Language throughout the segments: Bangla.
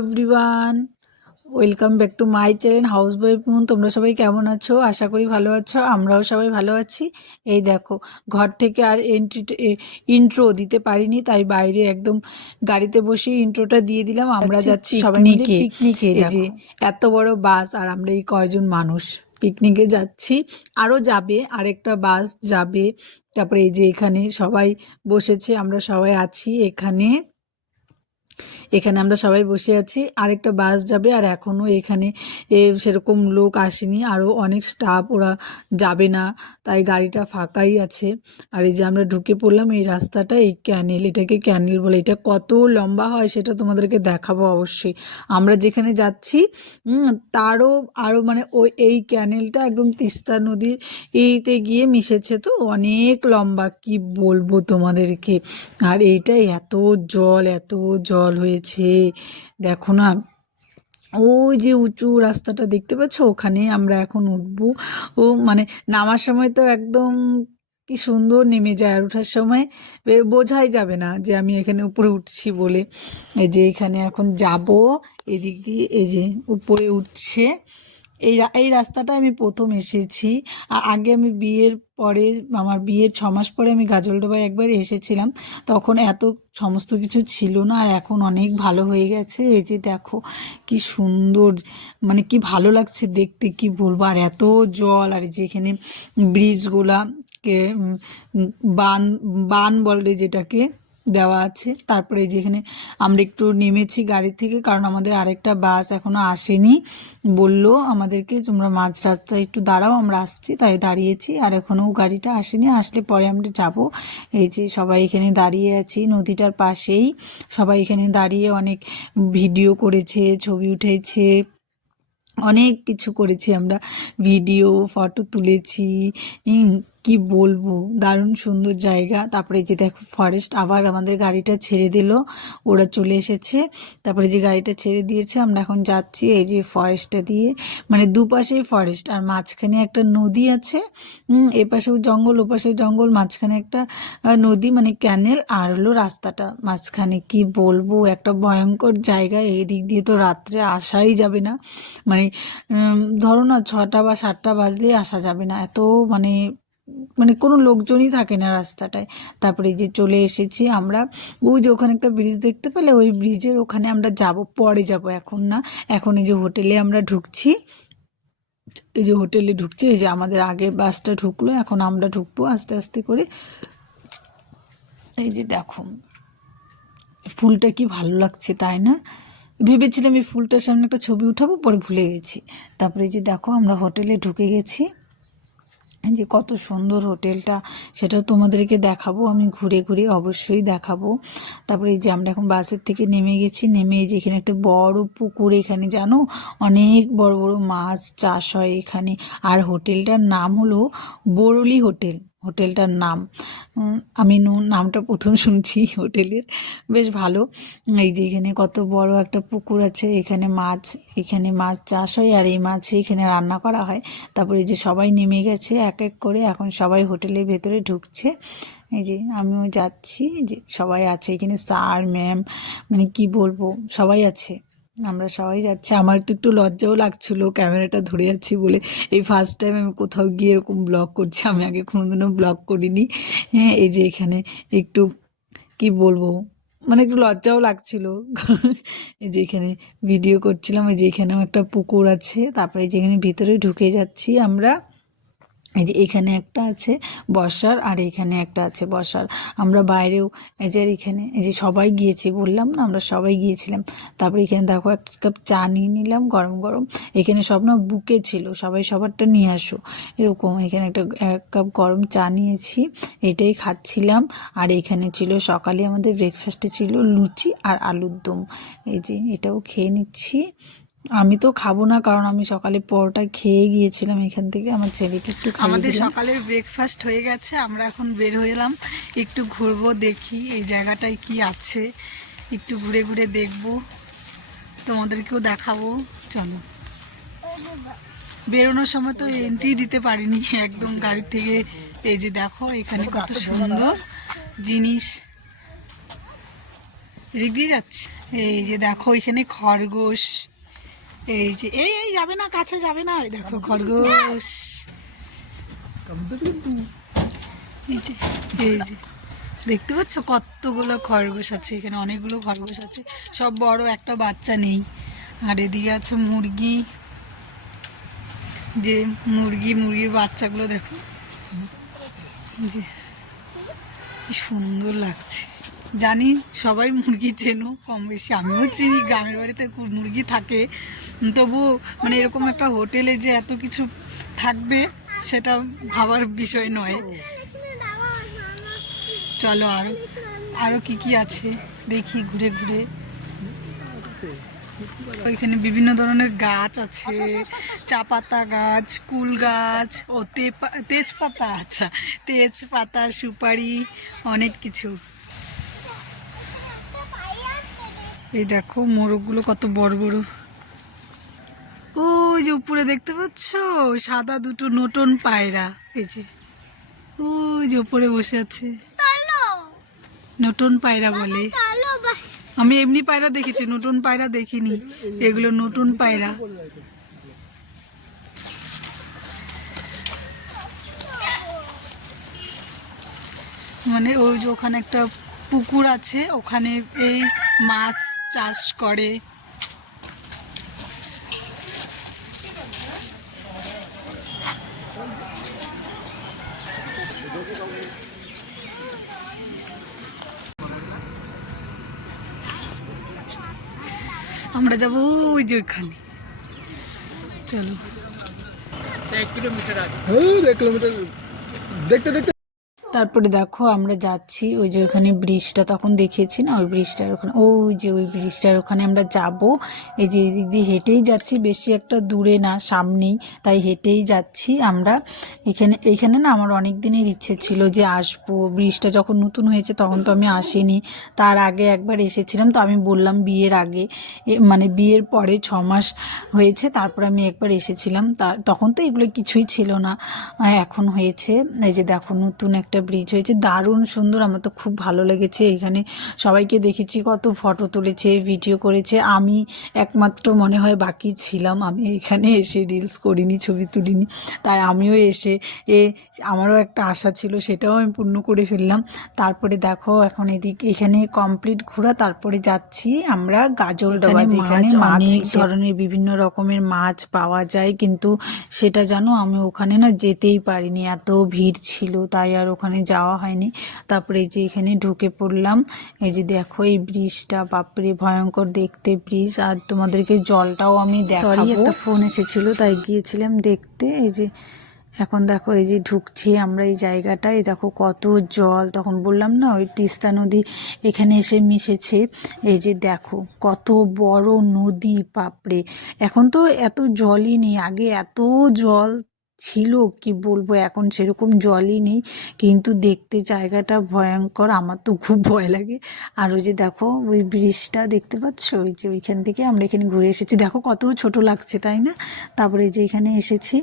Everyone, welcome back to my channel house wife moon. তোমরা সবাই কেমন আছো? আশা করি ভালো আছো। আমরাও সবাই ভালো আছি। এই দেখো, ঘর থেকে আর ইন্ট্রো দিতে পারিনি, তাই বাইরে একদম গাড়িতে বসে ইন্ট্রোটা দিয়ে দিলাম। আমরা যাচ্ছি সবাই মিলে পিকনিকে। এই যে এত বড় বাস আর আমরা এই কয়জন মানুষ পিকনিকে যাচ্ছি। আরও যাবে, আরেকটা বাস যাবে। তারপরে এই যে এখানে সবাই বসেছে, আমরা সবাই আছি এখানে। এখানে আমরা সবাই বসে আছি, আরেকটা বাস যাবে। আর এখনও এখানে সেরকম লোক আসেনি, আরও অনেক স্টাফ, ওরা যাবে না, তাই গাড়িটা ফাঁকাই আছে। আর এই যে আমরা ঢুকে পড়লাম এই রাস্তাটা, এই ক্যানেল, এটাকে ক্যানেল বলে। এটা কত লম্বা হয় সেটা তোমাদেরকে দেখাবো অবশ্যই। আমরা যেখানে যাচ্ছি তারও আরও মানে এই ক্যানেলটা একদম তিস্তা নদীর এইতে গিয়ে মিশেছে, তো অনেক লম্বা, কি বলবো তোমাদেরকে। আর এইটাই এত জল হয়েছে, দেখো না। ওই যে উঁচু রাস্তাটা দেখতে পাচ্ছ, ওখানে আমরা এখন উঠবো। ও মানে নামার সময় তো একদম কি সুন্দর নেমে যায়, আর ওঠার সময় বোঝাই যাবে না যে আমি এখানে উপরে উঠছি বলে। এই যে এখানে এখন যাব, এদিক দিয়ে এই যে উপরে উঠছে। এই রাস্তাটা আমি প্রথম এসেছি। আর আগে আমি বিয়ের পরে, আমার বিয়ের 6 মাস পরে আমি গাজলডোবায় একবার এসেছিলাম, তখন এত সমস্ত কিছু ছিল না, আর এখন অনেক ভালো হয়ে গেছে। এই যে দেখো কি সুন্দর, মানে কি ভালো লাগছে দেখতে, কি বলবো। আর এত জল, আর যেখানে ব্রিজগুলা কে বান বান বলে যেটাকে দেওয়া আছে। তারপরে যেখানে আমরা একটু নেমেছি গাড়ি থেকে, কারণ আমাদের আরেকটা বাস এখনো আসেনি। বললো আমাদেরকে তোমরা মাঝ রাস্তায় একটু দাঁড়াও, আমরা আসছি, তাই দাঁড়িয়েছি। আর এখনও গাড়িটা আসেনি, আসলে পরে আমরা যাব। এই যে সবাই এখানে দাঁড়িয়ে আছি নদীটার পাশেই, সবাই এখানে দাঁড়িয়ে অনেক ভিডিও করেছে, ছবি উঠেছে, অনেক কিছু করেছি আমরা, ভিডিও ফটো তুলেছি। কি বলবো, দারুণ সুন্দর জায়গা। তারপরে যে দেখো ফরেস্ট, আবার আমাদের গাড়িটা ছেড়ে দিল, ওরা চলে এসেছে। তারপরে যে গাড়িটা ছেড়ে দিয়েছে, আমরা এখন যাচ্ছি এই যে ফরেস্টটা দিয়ে, মানে দুপাশেই ফরেস্ট আর মাঝখানে একটা নদী আছে। এপাশেও জঙ্গল, ওপাশেও জঙ্গল, মাঝখানে একটা নদী, মানে ক্যানেল, আর হলো রাস্তাটা মাঝখানে। কি বলবো, একটা ভয়ঙ্কর জায়গা। এই দিক দিয়ে তো রাত্রে আসাই যাবে না, মানে ধরো না 6টা বা 7টা বাজলেই আসা যাবে না, এত মানে মানে কোনো লোকজনই থাকে না রাস্তাটায়। তারপরে যে চলে এসেছি আমরা, ওই যে ওখানে একটা ব্রিজ দেখতে পেলে, ওই ব্রিজের ওখানে আমরা যাব, পরে যাব, এখন না। এখন এই যে হোটেলে আমরা ঢুকছি, এই যে হোটেলে ঢুকছি, এই যে আমাদের আগের বাসটা ঢুকলো, এখন আমরা ঢুকবো আস্তে আস্তে করে। এই যে দেখো ফুলটা কি ভালো লাগছে, তাই না? ভেবেছিলাম এই ফুলটার সামনে একটা ছবি উঠাবো, পরে ভুলে গেছি। তারপরে যে দেখো আমরা হোটেলে ঢুকে গেছি, যে কত সুন্দর হোটেলটা, সেটাও তোমাদেরকে দেখাবো, আমি ঘুরে ঘুরে অবশ্যই দেখাবো। তারপরে এই যে আমরা এখন বাসের থেকে নেমে গেছি, নেমে এই যে এখানে একটা বড় পুকুর, এখানে জানো অনেক বড় বড় মাছ চাষ হয় এখানে। আর হোটেলটার নাম হলো বরুলি হোটেল, হোটেলটার নাম। আমি নামটা প্রথম শুনছি হোটেলের, বেশ ভালো। এই যে এখানে কত বড় একটা পুকুর আছে, এখানে মাছ চাষ হয়, আর এই মাছ এখানে রান্না করা হয়। তারপরে এই যে সবাই নেমে গেছে এক এক করে, এখন সবাই হোটেলের ভেতরে ঢুকছে। এই যে আমিও যাচ্ছি, যে সবাই আছে এখানে, স্যার ম্যাম, মানে কি বলবো, সবাই আছে, আমরা সবাই যাচ্ছি। আমার তো একটু লজ্জাও লাগছিল ক্যামেরাটা ধরে যাচ্ছি বলে, এই ফার্স্ট টাইম আমি কোথাও গিয়ে এরকম ব্লগ করছি, আমি আগে কোনোদিনও ব্লগ করিনি। হ্যাঁ, এই যে এখানে একটু কি বলবো, মানে একটু লজ্জাও লাগছিল। এই যে এখানে ভিডিও করছিলাম, এই যে এখানেও একটা পুকুর আছে। তারপরে যেখানে ভিতরে ঢুকে যাচ্ছি আমরা, এই যে এখানে একটা আছে বসার, আর এখানে একটা আছে বসার। আমরা বাইরেও এই যে এখানে এই যে সবাই গিয়েছি, বললাম না আমরা সবাই গিয়েছিলাম। তারপরে এখানে দেখো এক কাপ চা নিয়ে নিলাম গরম গরম, এখানে সব না বুকে ছিল, সবাই সবারটা নিয়ে আসো এরকম। এখানে একটা 1 কাপ গরম চা নিয়েছি, এটাই খাচ্ছিলাম। আর এখানে ছিল সকালে আমাদের ব্রেকফাস্টে ছিল লুচি আর আলুর দম, এই যে এটাও খেয়ে নিচ্ছি। আমি তো খাবো না, কারণ আমি সকালে পরোটা খেয়ে গিয়েছিলাম এখান থেকে, আমার ছেলেকে একটু খাইয়ে দিলাম। আমাদের সকালের ব্রেকফাস্ট হয়ে গেছে, আমরা এখন বের হয়ে এলাম, একটু ঘুরবো, দেখি এই জায়গাটায় কি আছে, একটু ঘুরে ঘুরে দেখবো, তোমাদেরকেও দেখাবো। চলো। বেরোনোর সময় তো এন্ট্রি দিতে পারিনি একদম গাড়ি থেকে। এই যে দেখো এখানে কত সুন্দর জিনিস, এদিক দিয়ে যাচ্ছে। এই যে দেখো এখানে খরগোশ, এই যে এই এই যাবে না, কাছে যাবে না, এই দেখো খরগোশ, এই যে এই যে দেখতে পাচ্ছ কতগুলো খরগোশ আছে এখানে, অনেকগুলো খরগোশ আছে, সব বড়, একটা বাচ্চা নেই। আর এদিকে আছে মুরগি, যে মুরগির বাচ্চাগুলো দেখো, যে কি সুন্দর লাগছে। জানি সবাই মুরগি চেনো কম বেশি, আমিও চিনি, গ্রামের বাড়িতে মুরগি থাকে, তবু মানে এরকম একটা হোটেলে যে এত কিছু থাকবে সেটা ভাবার বিষয় নয়। চলো আরো কি কি আছে দেখি ঘুরে ঘুরে। এখানে বিভিন্ন ধরনের গাছ আছে, চা পাতা গাছ, কুল গাছ, ও তেজপাতা, আচ্ছা তেজপাতা, সুপারি, অনেক কিছু। এই দেখো মোরগগুলো কত বড় বড়। ওই যে উপরে দেখতে পাচ্ছ সাদা দুটো নটন পায়রা, এই যে ওই যে উপরে বসে আছে, নটন পায়রা বলে। আমি এমনি পায়রা দেখেছি, নতুন পায়রা দেখিনি, এগুলো নতুন পায়রা। মানে ওই যে ওখানে একটা পুকুর আছে, ওখানে এই মাছ চাষ করে। আমরা যাবো ওই যে ওইখানে, চলো। 1 কিলোমিটার আছে, 1 কিলোমিটার দেখতে দেখতে। তারপরে দেখো আমরা যাচ্ছি ওই যে ওখানে ব্রিজটা তখন দেখিয়েছি না, ওই ব্রিজটার ওখানে, ওই যে ওই ব্রিজটার ওখানে আমরা যাব। এই যে এদিক দিয়ে হেঁটেই যাচ্ছি, বেশি একটা দূরে না, সামনেই, তাই হেঁটেই যাচ্ছি আমরা। এইখানে না আমার অনেক দিনের ইচ্ছে ছিল যে আসবো, ব্রিজটা যখন নতুন হয়েছে তখন তো আমি আসিনি, তার আগে একবার এসেছিলাম, তো আমি বললাম বিয়ের আগে, মানে বিয়ের পরে 6 মাস হয়েছে তারপর আমি একবার এসেছিলাম, তখন তো এগুলো কিছুই ছিল না, এখন হয়েছে। এই যে দেখো নতুন একটা ব্রিজ হয়েছে, দারুণ সুন্দর, আমার তো খুব ভালো লেগেছে। এখানে সবাইকে দেখেছি কত ফটো তুলেছে, ভিডিও করেছে, আমি একমাত্র মনে হয় বাকি ছিলাম, আমি এখানে এসে রিলস করিনি, ছবি তুলিনি, তাই আমিও এসে আমারও একটা আশা ছিল, সেটাও আমি পূর্ণ করে ফেললাম। তারপরে দেখো এখন এখানে কমপ্লিট ঘোরা, তারপরে যাচ্ছি আমরা গাজলডোবা, যেখানে অনেক ধরনের বিভিন্ন রকমের মাছ পাওয়া যায়, কিন্তু সেটা জানো আমি ওখানে না যেতেই পারিনি, এত ভিড় ছিল, তাই আর ওখানে যাওয়া হয়নি। তারপরে এই যে এখানে ঢুকে পড়লাম, এই যে দেখো এই ব্রিজটা, বাপরে ভয়ঙ্কর দেখতে ব্রিজ, আর তোমাদেরকে জলটাও আমি দেখাবো, একটা ফোন এসেছিল তাই গিয়েছিলাম দেখতে। এই যে এখন দেখো এই যে ঢুকছি আমরা এই জায়গাটায়, দেখো কত জল, তখন বললাম না ওই তিস্তা নদী এখানে এসে মিশেছে। এই যে দেখো কত বড় নদী, বাপরে, এখন তো এত জলই নেই, আগে এত জল ছিল কি বলবো, এখন সেরকম জলই নেই, কিন্তু দেখতে জায়গাটা ভয়ঙ্কর, আমার তো খুব ভয় লাগে। আর ওই যে দেখো ওই ব্রিজটা দেখতে পাচ্ছ, ওই যে ওইখান থেকে আমরা এখানে ঘুরে এসেছি, দেখো কত ছোট লাগছে তাই না। তারপরে যে এখানে এসেছি,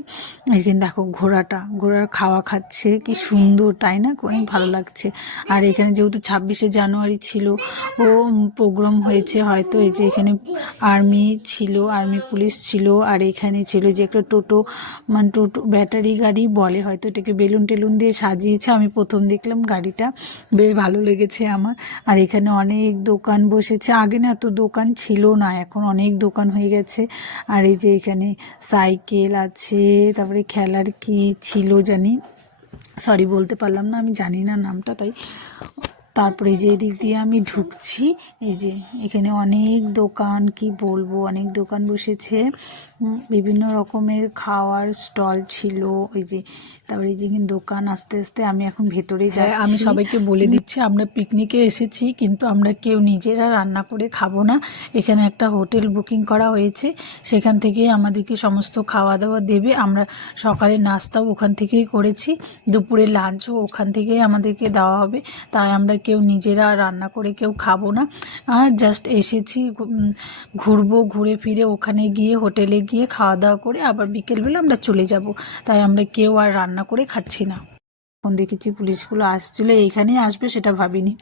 এখানে দেখো ঘোড়ার খাওয়া খাচ্ছে, কি সুন্দর তাই না, অনেক ভালো লাগছে। আর এখানে যেহেতু 26শে জানুয়ারি ছিল, ও প্রোগ্রাম হয়েছে হয়তো, এই যে এখানে আর্মি ছিল, আর্মি পুলিশ ছিল, আর এখানে ছিল যে একটা টোটো, মানে টোটো ব্যাটারি গাড়ি বলে হয়তো এটাকে, বেলুন টেলুন দিয়ে সাজিয়েছে, আমি প্রথম দেখলাম গাড়িটা, বেশ ভালো লেগেছে আমার। আর এখানে অনেক দোকান বসেছে, আগে না এত দোকান ছিল না, এখন অনেক দোকান হয়ে গেছে। আর এই যে এখানে সাইকেল আছে, তারপরে খেলার কি ছিল জানি, সরি বলতে পারলাম না, আমি জানি না নামটা, তাই। তারপরে যে এদিক দিয়ে আমি ঢুকছি, এই যে এখানে অনেক দোকান, কি বলবো, অনেক দোকান বসেছে, বিভিন্ন রকমের খাওয়ার স্টল ছিল, এই যে তারপরে এই যে দোকান, আস্তে আস্তে আমি এখন ভেতরে যাই। আমি সবাইকে বলে দিচ্ছি আমরা পিকনিকে এসেছি, কিন্তু আমরা কেউ নিজেরা রান্না করে খাবো না, এখানে একটা হোটেল বুকিং করা হয়েছে, সেখান থেকে আমাদেরকে সমস্ত খাওয়া দাওয়া দেবে, আমরা সকালে নাস্তাও ওখান থেকেই করেছি, দুপুরে লাঞ্চও ওখান থেকেই আমাদেরকে দেওয়া হবে, তাই আমরা কেউ নিজেরা রান্না করে কেউ খাবো না, আর জাস্ট এসেছি ঘুরবো, ঘুরে ফিরে ওখানে গিয়ে হোটেলে গিয়ে খাওয়া দাওয়া করে আবার বিকেলবেলা আমরা চলে যাব, তাই আমরা কেউ আর রান্না করে খাচ্ছি না। এখন দেখেছি পুলিশগুলো আসছিলো, এইখানেই আসবে সেটা ভাবিনি,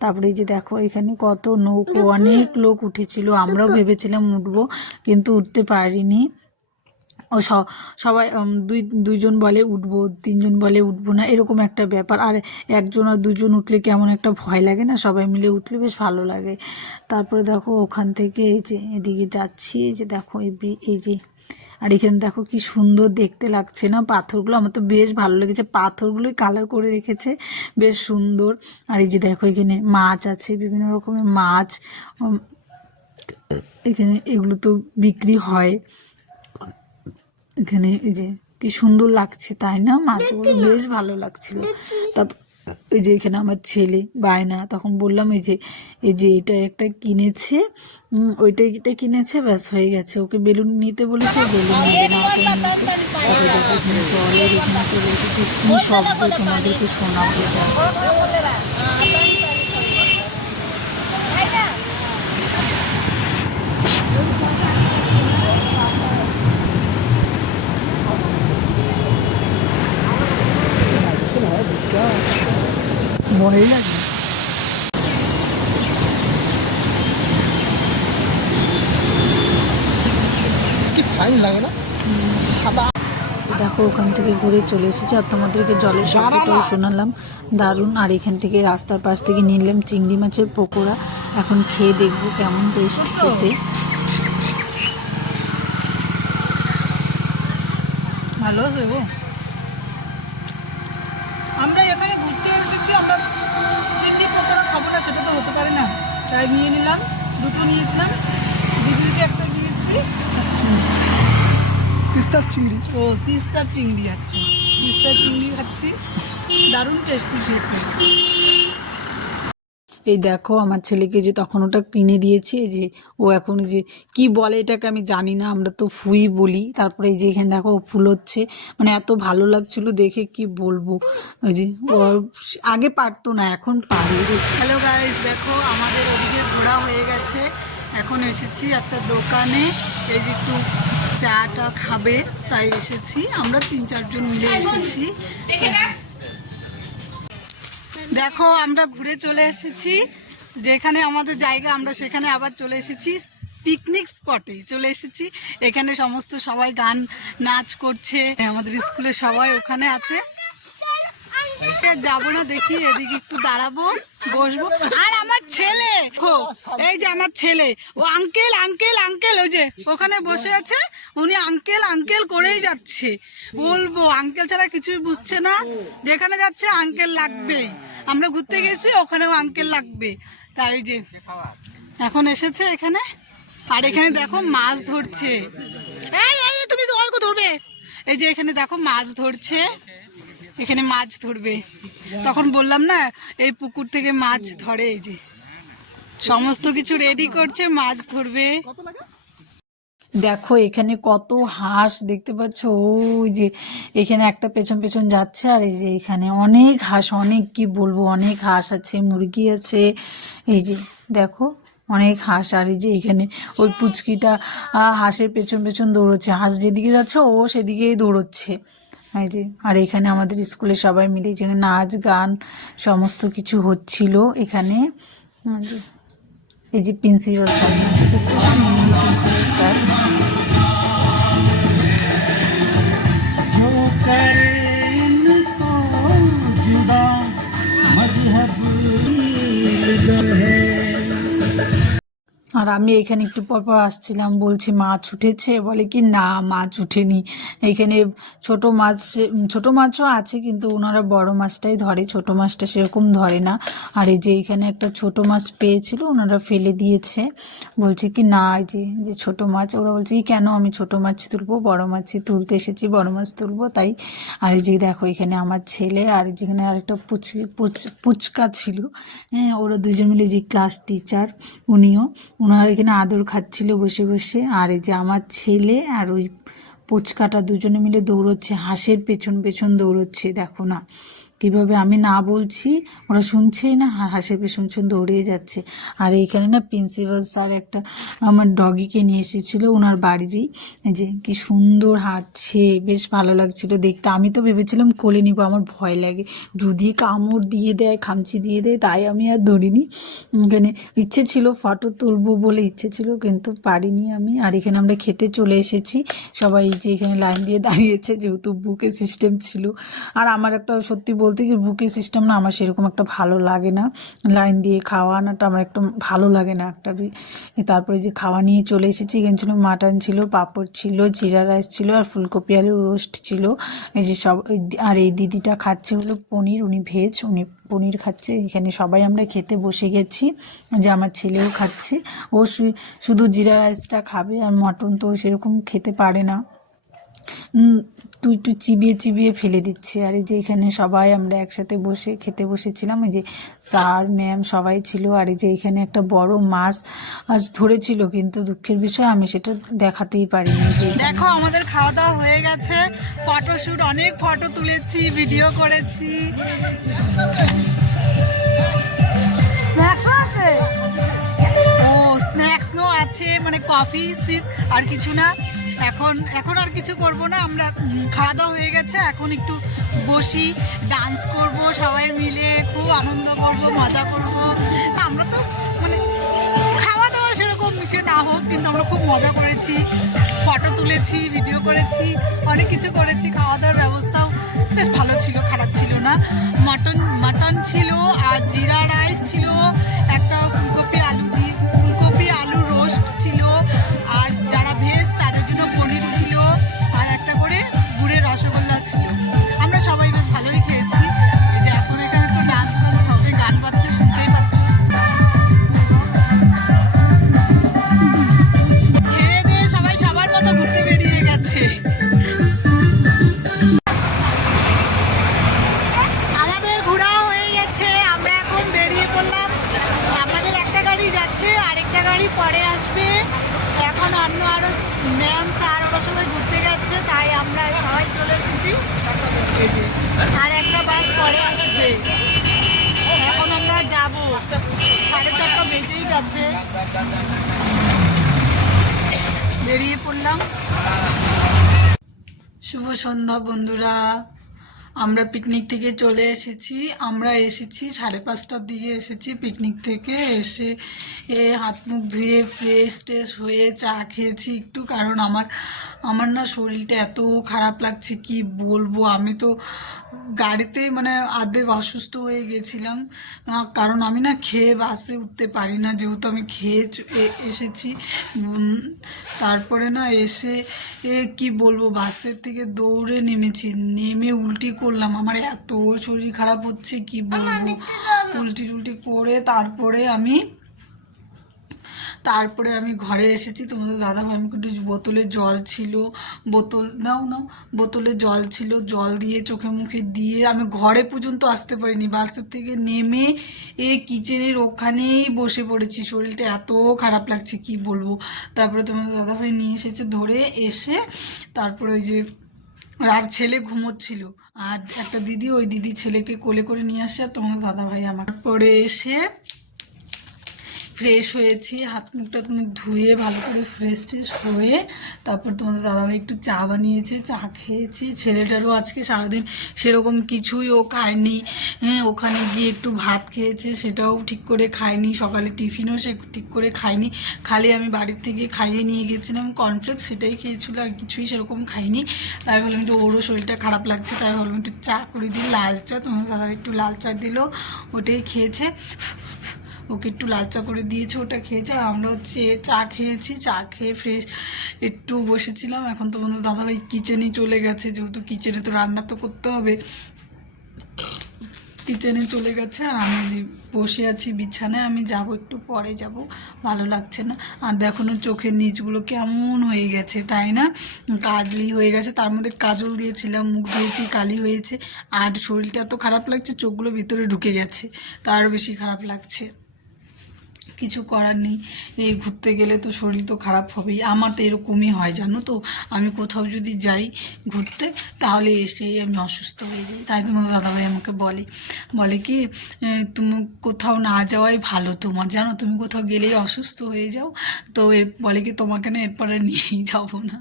তারপরে এই যে দেখো এখানে কত নৌকো, অনেক লোক উঠেছিল, আমরাও ভেবেছিলাম উঠবো কিন্তু উঠতে পারিনি। ও সবাই দুইজন বলে উঠবো, তিনজন বলে উঠবো না, এরকম একটা ব্যাপার। আর একজন আর দুজন উঠলে কেমন একটা ভয় লাগে না, সবাই মিলে উঠলে বেশ ভালো লাগে। তারপরে দেখো ওখান থেকে এই যে এদিকে যাচ্ছি, এই যে দেখো এই যে, আর এখানে দেখো কি সুন্দর দেখতে লাগছে না পাথরগুলো, আমার তো বেশ ভালো লেগেছে, পাথরগুলোই কালার করে রেখেছে বেশ সুন্দর। আর এই যে দেখো এখানে মাছ আছে, বিভিন্ন রকমের মাছ, এখানে এগুলো তো বিক্রি হয়। এখানে এই যে কি সুন্দর লাগছে তাই না, মাছগুলো বেশ ভালো লাগছিল। তারপর এই যে এখানে আমার ছেলে বায়না, তখন বললাম এই যে এটা একটা কিনেছে, এটা কিনেছে, ব্যাস হয়ে গেছে, ওকে বেলুন নিতে বলেছে, বেলুন নেবে না, ওকে নিয়েছে। তারপরে দেখো এখানে জলের এখানে চলে এসেছে, কি শব্দ তোমাদেরকে শোনাবো। ভয় লাগে। কি ফাইন লাগে না সাদা। দেখো ওখান থেকে ঘুরে চলে এসেছি, আর তোমাদেরকে জলের শব্দটাও শোনালাম, দারুণ। আর এখান থেকে রাস্তার পাশ থেকে নিলাম চিংড়ি মাছের পকোড়া, এখন খেয়ে দেখবো কেমন টেস্ট খেতে। ভালো আছে গো। আমরা এখানে ঘুরতে এসেছি, আমরা চিংড়ি পকোড়া খাবো না সেটা তো হতে পারে না, তাই নিয়ে নিলাম, দুটো নিয়েছিলাম, দিদিকে একটা দিয়েছি। তিস্তার চিংড়ি, ও তিস্তার চিংড়ি, আচ্ছা তিস্তার চিংড়ি খাচ্ছি, দারুণ টেস্টি খেতে। এই দেখো আমার ছেলেকে যে তখন ওটা কিনে দিয়েছি, এই যে ও এখন যে কি বলে এটাকে আমি জানি না, আমরা তো ফুই বলি। তারপরে এই যে এখানে দেখো ও ফুলোচ্ছে, মানে এত ভালো লাগছিল দেখে কি বলবো। ওই যে ও আগে পারতো না, এখন পারে। হ্যালো গাইস, দেখো আমাদের ওদিকে ঘোরা হয়ে গেছে, এখন এসেছি একটা দোকানে, এই যে একটু চাটা খাবে তাই এসেছি, আমরা 3-4 জন মিলে এসেছি। দেখো আমরা ঘুরে চলে এসেছি, যেখানে আমাদের জায়গা আমরা সেখানে আবার চলে এসেছি, পিকনিক স্পটে চলে এসেছি। এখানে সমস্ত সবাই গান নাচ করছে, আমাদের স্কুলে সবাই ওখানে আছে। যাবো না, দেখি এদিকে একটু দাঁড়াবো, বসবো। আর আমার ছেলে, এই যে আমার ছেলে, ও আঙ্কেল আঙ্কেল আঙ্কেল, ওই যে ওখানে বসে আছে, উনি আঙ্কেল আঙ্কেল করেই যাচ্ছে। বলবো আঙ্কেল ছাড়া কিছুই বুঝছে না, যেখানে যাচ্ছে আঙ্কেল লাগবেই। আমরা ঘুরতে গেছি, ওখানেও আঙ্কেল লাগবে, তাই যে এখন এসেছে এখানে। আর এখানে দেখো মাছ ধরছে, এই তুমি তো অল্প ধরবে, এই যে এখানে দেখো মাছ ধরছে, এখানে মাছ ধরবে। তখন বললাম না এই পুকুর থেকে মাছ ধরে, এই যে সমস্ত কিছু রেডি করছে, মাছ ধরবে। দেখো এখানে কত হাঁস দেখতে পাচ্ছ, ওই যে এখানে একটা পেছন পেছন যাচ্ছে, আর এই যে এখানে অনেক হাঁস, অনেক কি বলবো, অনেক হাঁস আছে, মুরগি আছে, এই যে দেখো অনেক হাঁস। আর এই যে এখানে ওই পুচকিটা হাঁসের পেছন পেছন দৌড়চ্ছে, হাঁস যেদিকে যাচ্ছে ও সেদিকেই দৌড়চ্ছে, এই যে। আর এখানে আমাদের স্কুলে সবাই মিলে যেখানে নাচ গান সমস্ত কিছু হচ্ছিল এখানে। এই যে প্রিন্সিপাল স্যার, প্রিন্সিপাল স্যার। আর আমি এখানে একটু পরপর আসছিলাম, বলছি মাছ উঠেছে, বলে কি না মাছ উঠেনি, এখানে ছোট মাছও আছে কিন্তু ওনারা বড় মাছটাই ধরে, ছোট মাছটা সেরকম ধরে না। আর এই যে এখানে একটা ছোট মাছ পেয়েছিল, ওনারা ফেলে দিয়েছে, বলছে কি না এই যে ছোট মাছ, ওরা বলছে কি কেন আমি ছোট মাছ তুলবো, বড় মাছই তুলতে এসেছি, বড় মাছ তুলবো তাই। আর এই যে দেখো এখানে আমার ছেলে, আর যেখানে আরেকটা পুচকা ছিল, হ্যাঁ ওরা দুজন মিলে, যে ক্লাস টিচার ওনার এখানে আদর খাচ্ছিল বসে বসে। আর এই যে আমার ছেলে আর ওই পুচকাটা দুজনে মিলে দৌড়চ্ছে, হাঁসের পেছন পেছন দৌড়চ্ছে, দেখো না কীভাবে আমি না বলছি ওরা শুনছেই না, হাসির পেছন দৌড়িয়ে যাচ্ছে। আর এইখানে না প্রিন্সিপাল স্যার একটা আমার ডগিকে নিয়ে এসেছিলো ওনার বাড়িরই, যে কি সুন্দর হাঁটছে, বেশ ভালো লাগছিল দেখতে। আমি তো ভেবেছিলাম কোলে নিব, আমার ভয় লাগে যদি কামড় দিয়ে দেয়, খামচি দিয়ে দেয়, তাই আমি আর ধরিনি। এখানে ইচ্ছে ছিল ফটো তুলবো বলে ইচ্ছে ছিল, কিন্তু পারিনি আমি। আর এখানে আমরা খেতে চলে এসেছি, সবাই যে এখানে লাইন দিয়ে দাঁড়িয়েছে, যেহেতু বুকে সিস্টেম ছিল। আর আমার একটা সত্যি বলতে কি বুকে সিস্টেম না আমার সেরকম একটা ভালো লাগে না, লাইন দিয়ে খাওয়া আনাটা আমার একটু ভালো লাগে না একটা। তারপরে যে খাওয়া নিয়ে চলে এসেছি, এখানে ছিল মাটন ছিল, পাঁপড় ছিল, জিরা রাইস ছিল, আর ফুলকপি আলু রোস্ট ছিল। এই যে সব, আর এই দিদিটা খাচ্ছে হলো পনির, উনি ভেজ, উনি পনির খাচ্ছে। এখানে সবাই আমরা খেতে বসে গেছি, যে আমার ছেলেও খাচ্ছে, ও শুধু জিরা রাইসটা খাবে, আর মটন তো সেরকম খেতে পারে না, তুই একটু চিবিয়ে চিবিয়ে ফেলে দিচ্ছে। আর এই যে এখানে সবাই আমরা একসাথে বসে খেতে বসেছিলাম, এই যে স্যার ম্যাম সবাই ছিল। আর এই যে এখানে একটা বড় মাছ আজ ধরেছিল, কিন্তু দুঃখের বিষয় আমি সেটা দেখাতেই পারিনি। যে দেখো আমাদের খাওয়া দাওয়া হয়ে গেছে, ফটোশ্যুট, অনেক ফটো তুলেছি, ভিডিও করেছি। স্ন্যাক্সও আছে, ও স্ন্যাক্সও আছে, মানে কফি সিপ, আর কিছু না। এখন আর কিছু করব না, আমরা খাওয়া দাওয়া হয়ে গেছে, এখন একটু বসি, ডান্স করব সবাই মিলে, খুব আনন্দ করব, মজা করব। আমরা তো মানে খাওয়া দাওয়া সেরকম মিশে না হোক, কিন্তু আমরা খুব মজা করেছি, ফটো তুলেছি, ভিডিও করেছি, অনেক কিছু করেছি। খাওয়া দাওয়ার ব্যবস্থাও বেশ ভালো ছিল, খারাপ ছিল না। মাটন ছিল, আর জিরা রাইস ছিল, একটা ফুলকপি আলু রোস্ট ছিল, আর যারা ভেজ তাদের জন্য পনির ছিল, আর একটা করে গুড়ের রসগোল্লা ছিল। আমরা সবাই বেশ ভালোই খেয়েছি। এই যে এখন এখানে একটু ডান্স হবে, গান বাজছে, শুনতেই পাচ্ছি। খেয়ে দিয়ে সবাই সবার মতো ঘুরতে বেরিয়ে গেছে। আমাদের ঘোরাও হয়ে গেছে, আমরা এখন বেরিয়ে পড়লাম। আমাদের একটা গাড়ি যাচ্ছে, আরেকটা গাড়ি পরে আসবে। এখন অন্য আরো ম্যাম স্যার ওরা সবাই ঘুরতে গেছে, তাই আমরা সবাই চলে এসেছি। আর একটা বাস পরে আসবে, এখন আমরা যাবো, 4:30 বেজেই গেছে। বেরিয়ে পড়লাম। শুভ সন্ধ্যা বন্ধুরা, আমরা পিকনিক থেকে চলে এসেছি। আমরা এসেছি 5:30টার দিকে এসেছি পিকনিক থেকে। এসে হাত মুখ ধুয়ে ফ্রেশ ট্রেশ হয়ে চা খেয়েছি একটু, কারণ আমার না শরীরটা এত খারাপ লাগছে কি বলবো। আমি তো গাড়িতে মানে আর্ধেক অসুস্থ হয়ে গেছিলাম, কারণ আমি না খেয়ে বাসে উঠতে পারি না, যেহেতু আমি খেয়ে এসেছি। তারপরে না এসে কি বলবো, বাসের থেকে দৌড়ে নেমেছি, নেমে উল্টি করলাম। আমার এত শরীর খারাপ হচ্ছে কি বলবো, উল্টি করে তারপরে আমি ঘরে এসেছি। তোমাদের দাদাভাই আমাকে একটু বোতলে জল ছিল, বোতলে জল ছিল, জল দিয়ে চোখে মুখে দিয়ে আমি ঘরে পর্যন্ত আসতে পারিনি। বাসের থেকে নেমে কিচেনের ওখানেই বসে পড়েছি, শরীরটা এত খারাপ লাগছে কি বলবো। তারপরে তোমাদের দাদাভাই নিয়ে এসেছে ধরে, এসে তারপরে ওই যে আর ছেলে ঘুমোচ্ছিল, আর একটা দিদি, ওই দিদি ছেলেকে কোলে করে নিয়ে আসে, আর তোমাদের দাদাভাই আমার পরে এসে ফ্রেশ হয়েছি, হাত মুখ ধুয়ে ভালো করে ফ্রেশ ট্রেশ হয়ে তারপর তোমাদের দাদাভাই একটু চা বানিয়েছে, চা খেয়েছি। ছেলেটারও আজকে সারাদিন সেরকম কিছুই ও খায়নি, ওখানে গিয়ে একটু ভাত খেয়েছে, সেটাও ঠিক করে খায়নি, সকালে টিফিনও সে ঠিক করে খায়নি, খালি আমি বাড়ির থেকে খাইয়ে নিয়ে গেছিলাম কর্নফ্লেক্স, সেটাই খেয়েছিল, আর কিছুই সেরকম খাইনি। তাই বললাম একটু, ওরও শরীরটা খারাপ লাগছে, তাই বললাম একটু চা করে দিই, লাল চা। তোমাদের দাদাভাই একটু লাল চা দিল, ওটাই খেয়েছে, ওকে একটু লাল চা করে দিয়েছে, ওটা খেয়েছে। আর আমরা হচ্ছে চা খেয়েছি, চা খেয়ে ফ্রেশ একটু বসেছিলাম। এখন তো বন্ধু দাদাভাই কিচেনে চলে গেছে, যেহেতু কিচেনে তো রান্না তো করতে হবে, কিচেনে চলে গেছে। আর আমি যে বসে আছি বিছানায়, আমি যাব একটু পরে যাব, ভালো লাগছে না। আর দেখো না চোখের নিচগুলো কেমন হয়ে গেছে, তাই না, কালি হয়ে গেছে, তার মধ্যে কাজল দিয়েছিলাম, মুখ ধুয়েছি, কালি হয়েছে। আর শরীরটা এত খারাপ লাগছে, চোখগুলো ভিতরে ঢুকে গেছে, তার বেশি খারাপ লাগছে। কিছু করার নেই, এই ঘুরতে গেলে তো শরীর তো খারাপ হবেই। আমার তো এরকমই হয় জানো তো, আমি কোথাও যদি যাই ঘুরতে তাহলে এসেই আমি অসুস্থ হয়ে যাই। তাই তোমার দাদাভাই আমাকে বলে বলে কি তুমি কোথাও না যাওয়াই ভালো তোমার, জানো তুমি কোথাও গেলেই অসুস্থ হয়ে যাও। তো বলে কি তোমাকে না এরপরে নিয়েই যাবো না।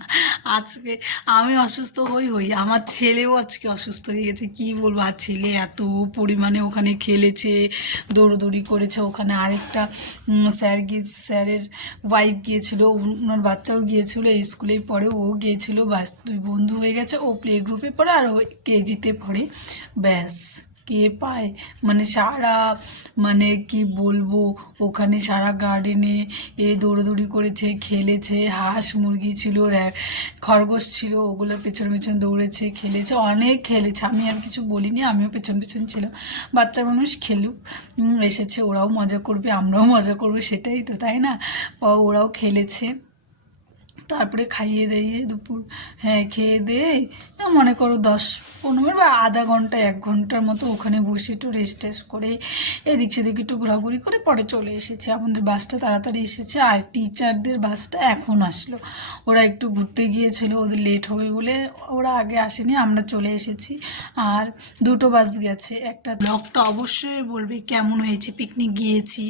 আজকে আমি অসুস্থ হই, আমার ছেলেও আজকে অসুস্থ হয়ে গেছে, কি বলবো। আর ছেলে এত পরিমাণে ওখানে খেলেছে, দৌড়োদৌড়ি করেছে। ওখানে আরেকটা স্যারের ওয়াইফ গিয়েছিল, ওনার বাচ্চাও গিয়েছিল, এই স্কুলেই পড়ে, ও গিয়েছিল, ব্যাস দুই বন্ধু হয়ে গেছে। ও প্লে গ্রুপে পড়ে আর ও কেজিতে পড়ে, ব্যাস কে পায়। মানে সারা, মানে কি বলবো, ওখানে সারা গার্ডেনে দৌড়াদৌড়ি করেছে, খেলেছে, হাঁস মুরগি ছিল, খরগোশ ছিল, ওগুলোর পেছন পেছন দৌড়েছে, খেলেছে, অনেক খেলেছে। আমি আর কিছু বলিনি, আমিও পেছন পেছন ছিলাম। বাচ্চা মানুষ খেলুক, এসেছে, ওরাও মজা করবে, আমরাও মজা করবো, সেটাই তো, তাই না। ওরাও খেলেছে। তারপরে খাইয়ে দাইয়ে দুপুর, হ্যাঁ খেয়ে দিয়ে মনে করো 10-15 মিনিট বা আধা ঘন্টা 1 ঘন্টার মতো ওখানে বসে একটু রেস্ট টেস্ট করে এদিক সেদিক একটু ঘোরাঘুরি করে পরে চলে এসেছি। আমাদের বাসটা তাড়াতাড়ি এসেছে, আর টিচারদের বাসটা এখন আসলো। ওরা একটু ঘুরতে গিয়েছিল, ওদের লেট হবে বলে ওরা আগে আসেনি, আমরা চলে এসেছি। আর 2টো বাস গেছে। একটা ব্লগটা অবশ্যই বলবে কেমন হয়েছে, পিকনিক গিয়েছি।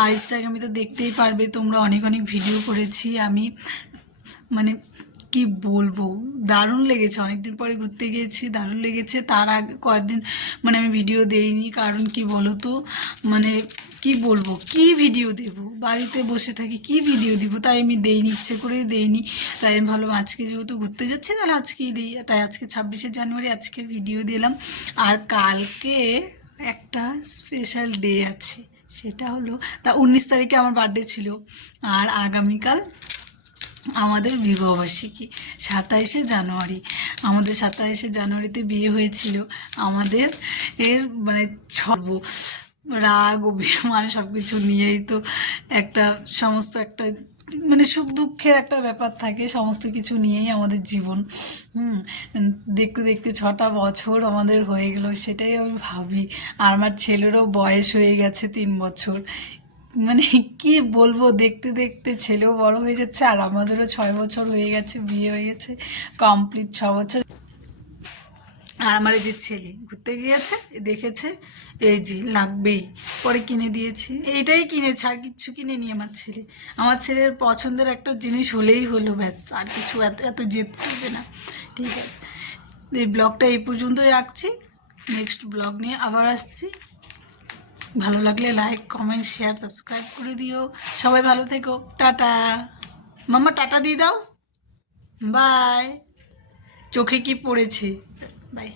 আর ইনস্টাগ্রামে তো দেখতেই পারবে তোমরা, অনেক অনেক ভিডিও করেছি আমি। মানে কি বলবো, দারুণ লেগেছে, অনেকদিন পরে ঘুরতে গিয়েছি, দারুণ লেগেছে। তার আগে কয়েকদিন মানে আমি ভিডিও দেইনি, কারণ কি বলো তো, মানে কি বলবো, কি ভিডিও দেব, বাড়িতে বসে থাকি, কি ভিডিও দিব, তাই আমি দেইনি, ইচ্ছে করেই দেইনি। তাই আমি ভাবলাম আজকে যেহেতু ঘুরতে যাচ্ছি তাহলে আজকেই দিই, তাই আজকে 26শে জানুয়ারি আজকে ভিডিও দিলাম। আর কালকে একটা স্পেশাল ডে আছে, সেটা হলো 19 তারিখে আমার বার্থডে ছিল। আর আগামীকাল আমাদের বিবাহবার্ষিকী, 27শে জানুয়ারি। আমাদের 27শে জানুয়ারিতে বিয়ে হয়েছিল। আমাদের মানে রাগ অভিমান সব কিছু নিয়েই তো একটা সমস্ত একটা মানে সুখ দুঃখের একটা ব্যাপার থাকে, সমস্ত কিছু নিয়েই আমাদের জীবন। দেখতে দেখতে 6টা বছর আমাদের হয়ে গেল, সেটাই আমি ভাবি। আর আমার ছেলেরও বয়স হয়ে গেছে 3 বছর। মানে কি বলবো, দেখতে দেখতে ছেলেও বড় হয়ে যাচ্ছে, আর আমাদেরও 6 বছর হয়ে গেছে, বিয়ে হয়ে গেছে কমপ্লিট 6 বছর। আর আমার এই যে ছেলে ঘুরতে গিয়েছে, দেখেছে, এই যে লাগবেই, পরে কিনে দিয়েছি, এইটাই কিনেছে, আর কিচ্ছু কিনেনি আমার ছেলে। আমার ছেলের পছন্দের একটা জিনিস হলেই হলো, ব্যাস, আর কিছু এত এত জেদ করবে না। ঠিক আছে, এই ব্লগটা এই পর্যন্তই রাখছি, নেক্সট ব্লগ নিয়ে আবার আসছি। ভালো লাগলে লাইক কমেন্ট শেয়ার সাবস্ক্রাইব করে দিও। সবাই ভালো থেকো, টাটা। মাম্মা টাটা দিয়ে দাও, বাই। চোখে কি পড়েছে, বাই।